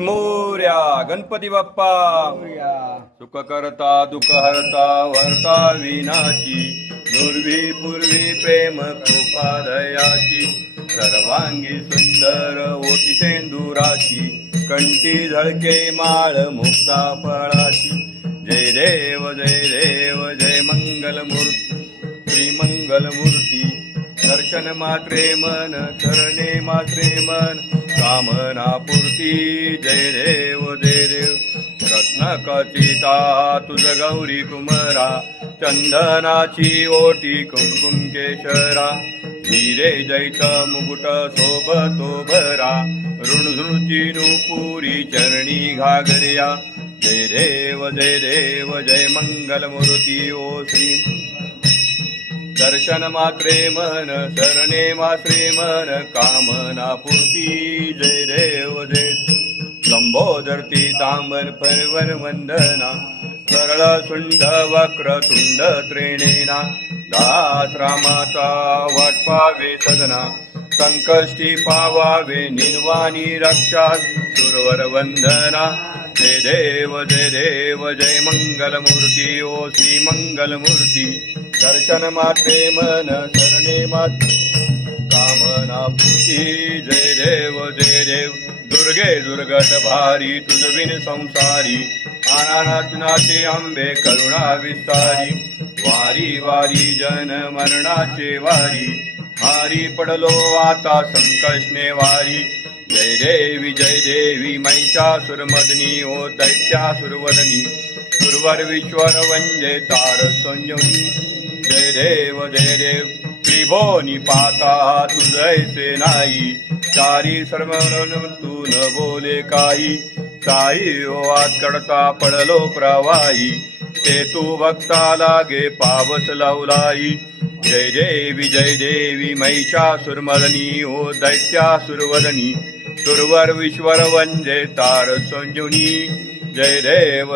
मोर्या गणपती बाप्पा सुख करता दुःख हरता वर्ता विनाची नुर्वी पूर्वी प्रेम कृपा दयाची सर्वांगी सुंदर ओटी सेंदुराची कंठी झळके माळ मुक्ता फळाची जय देव जय मंगल मूर्ती श्री मंगल मूर्ती दर्शन मात्रे मन करणे मात्रे मन कामना पूर्ती जय देव रत्नकचिता तुझ गौरी कुमरा चंदनाची ओटी कुंकुम केशरा हिरे जैत मुकुट सोबतो भरा ऋणधृची नुपुरी चरणी घागरिया जय देव जय मंगल मूर्ती ओ श्री दर्शन मात्रे मन सरणे मात्रे मन कामना पूर्ती जय देव लंबोदर तांबर परवर वंदना सरळ सुंड वक्र तुंड त्रिणेना दास रामाचा वाट पावे सदना संकष्टी पावावे निर्वाणी रक्षा सुरवर वंदना जय देव जय मंगल मूर्ती ओ श्री मंगल मूर्ती दर्शन मात्रे मन सरणे मात्रे कामना पूर्ती जय देव दुर्गे दुर्गट भारी तुझ बिन संसारी नाचे आंबे करुणा विस्तारी वारी वारी जन मरणाचे वारी हारी पडलो आता संकष्णे वारी जय देवी महिषासुरमर्दिनी ओ दैत्यासुरवदनी सुरवर विश्वर वंदे तार संयोनी जय देव त्रिभुवनी पाता तुझैसे नाही चारी सर्व तू न बोले काही साई ओवात कडता पडलो प्रवाही ते तू भक्ता लागे पावस लावलाई जय देवी महिषासुरमर्दिनी ओ दैत्यासुरवदनी सुरवर विश्वर वंदे तार संजुनी जय देव